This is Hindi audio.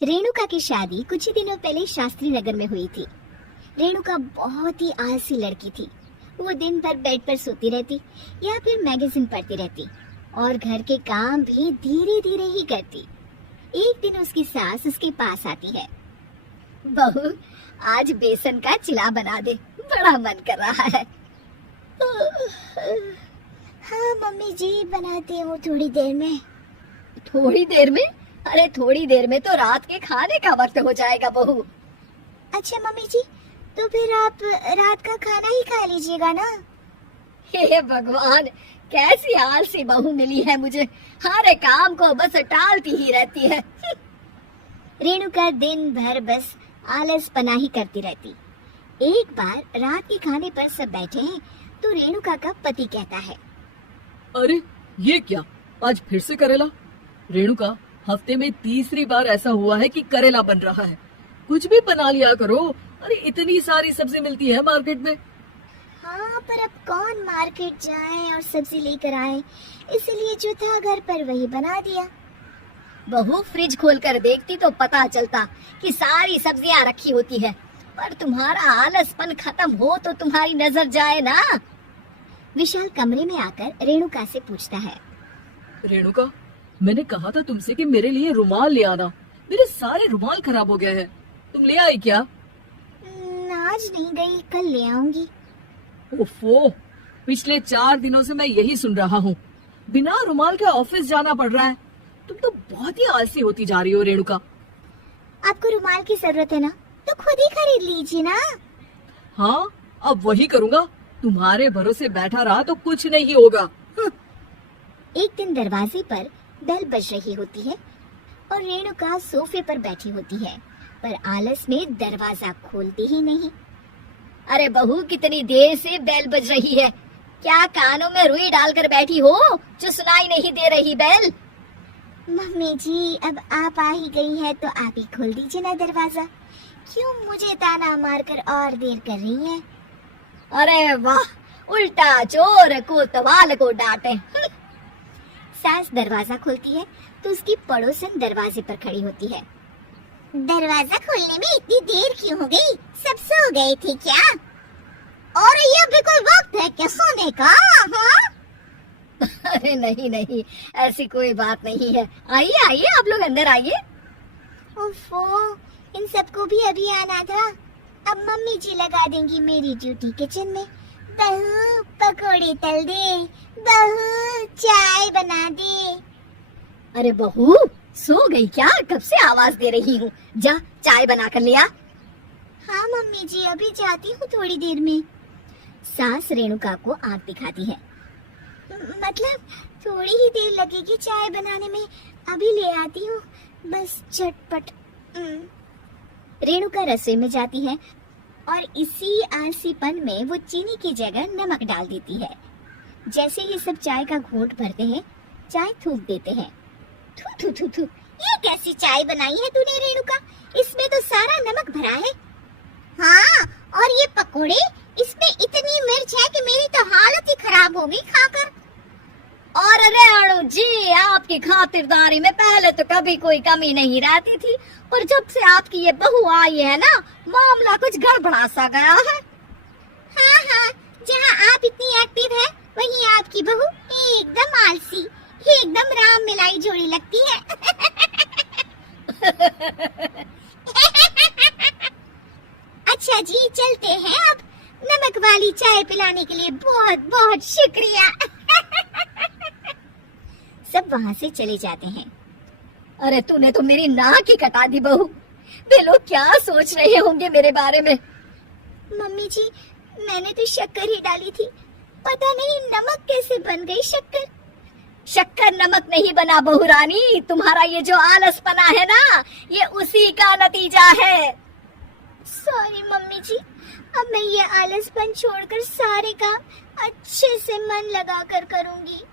रेणुका की शादी कुछ ही दिनों पहले शास्त्री नगर में हुई थी। रेणुका बहुत ही आलसी लड़की थी। वो दिन भर बेड पर सोती रहती या फिर मैगजीन पढ़ती रहती और घर के काम भी धीरे धीरे ही करती। एक दिन उसकी सास उसके पास आती है। बहू, आज बेसन का चिला बना दे, बड़ा मन कर रहा है। हाँ मम्मी जी, बनाती हूँ थोड़ी देर में। थोड़ी देर में? अरे थोड़ी देर में तो रात के खाने का वक्त हो जाएगा बहू। अच्छा मम्मी जी, तो फिर आप रात का खाना ही खा लीजिएगा ना। हे भगवान, कैसी आलसी बहू मिली है मुझे, हर काम को बस टालती ही रहती है। रेणुका दिन भर बस आलसपना ही करती रहती। एक बार रात के खाने पर सब बैठे हैं तो रेणुका का पति कहता है, अरे ये क्या, आज फिर से करेला? रेणुका, हफ्ते में तीसरी बार ऐसा हुआ है कि करेला बन रहा है। कुछ भी बना लिया करो। अरे इतनी सारी सब्जी मिलती है मार्केट में। हाँ, पर अब कौन मार्केट जाए और सब्जी लेकर आए, इसलिए जो था घर पर वही बना दिया। बहू, फ्रिज खोलकर देखती तो पता चलता कि सारी सब्जियां रखी होती है, पर तुम्हारा आलसपन खत्म हो तो तुम्हारी नजर जाए ना। विशाल कमरे में आकर रेणुका से पूछता है, रेणुका, मैंने कहा था तुमसे कि मेरे लिए रुमाल ले आना। मेरे सारे रुमाल खराब हो गए हैं। तुम ले आई क्या? आज नहीं गई, कल ले आऊंगी। ओफो, पिछले 4 दिनों से मैं यही सुन रहा हूँ। बिना रुमाल के ऑफिस जाना पड़ रहा है। तुम तो बहुत ही आलसी होती जा रही हो रेणुका। आपको रुमाल की जरूरत है ना, तो खुद ही खरीद लीजिए ना। हाँ, अब वही करूँगा। तुम्हारे भरोसे बैठा रहा तो कुछ नहीं होगा। एक दिन दरवाजे पर बेल बज रही होती है और रेणुका सोफे पर बैठी होती है, पर आलस में दरवाजा खोलती ही नहीं। अरे बहू, कितनी देर से बेल बज रही है? क्या कानों में रुई डालकर बैठी हो जो सुनाई नहीं दे रही बेल? मम्मी जी, अब आप आ ही गई है तो आप ही खोल दीजिए ना दरवाजा। क्यों मुझे ताना मारकर और देर कर रही हैं? अरे वाह, उल्टा चोर कोतवाल को डांटे। सास दरवाजा खोलती है तो उसकी पड़ोसन दरवाजे पर खड़ी होती है। दरवाजा खोलने में इतनी देर क्यों हो गई? सब सो गए थे क्या? और ये अभी कोई वक्त है क्या सोने का? हाँ? अरे नहीं नहीं, ऐसी कोई बात नहीं है। आइए आइए, आप लोग अंदर आइए। ओफो, इन सबको भी अभी आना था। अब मम्मी जी लगा देंगी मेरी ड्यूटी किचन में। बहू, पकोड़े तल दे, बहू चाय बना दे। अरे बहू, सो गई क्या? कब से आवाज दे रही हूँ, जा चाय बना कर लिया। हाँ मम्मी जी, अभी जाती हूँ थोड़ी देर में। सास रेणुका को आंख दिखाती है। मतलब थोड़ी ही देर लगेगी चाय बनाने में, अभी ले आती हूँ, बस झटपट। रेणुका रसोई में जाती है और इसी आलसीपन में वो चीनी की जगह नमक डाल देती है। जैसे ये सब चाय का घूंट भरते हैं, चाय थूक देते हैं। थू थू थू थू, ये कैसी चाय बनाई है तूने रेणुका? इसमें तो सारा नमक भरा है। हाँ, और ये पकोड़े, इसमें इतनी मिर्च है कि मेरी तो हालत ही खराब हो गई खाकर। और रेणु जी, आपकी खातिरदारी में पहले तो कभी कोई कमी नहीं रहती थी, पर जब से आपकी ये बहू आई है ना, मामला कुछ गड़बड़ा सा गया है। हाँ हाँ, जहाँ आप इतनी एक्टिव है, वहीं आपकी बहू एकदम आलसी, एकदम राम मिलाई जोड़ी लगती है। अच्छा जी, चलते हैं अब। नमक वाली चाय पिलाने के लिए बहुत बहुत शुक्रिया। सब वहाँ से चले जाते हैं। अरे तूने तो मेरी नाक ही कटा दी बहू। वे लोग क्या सोच रहे होंगे मेरे बारे में? मम्मी जी, मैंने तो शक्कर ही डाली थी, पता नहीं नमक कैसे बन गई शक्कर। शक्कर नमक नहीं बना बहू रानी, तुम्हारा ये जो आलसपना है ना, ये उसी का नतीजा है। सॉरी मम्मी जी, अब मैं ये आलसपन छोड़कर सारे काम अच्छे से मन लगाकर करूंगी।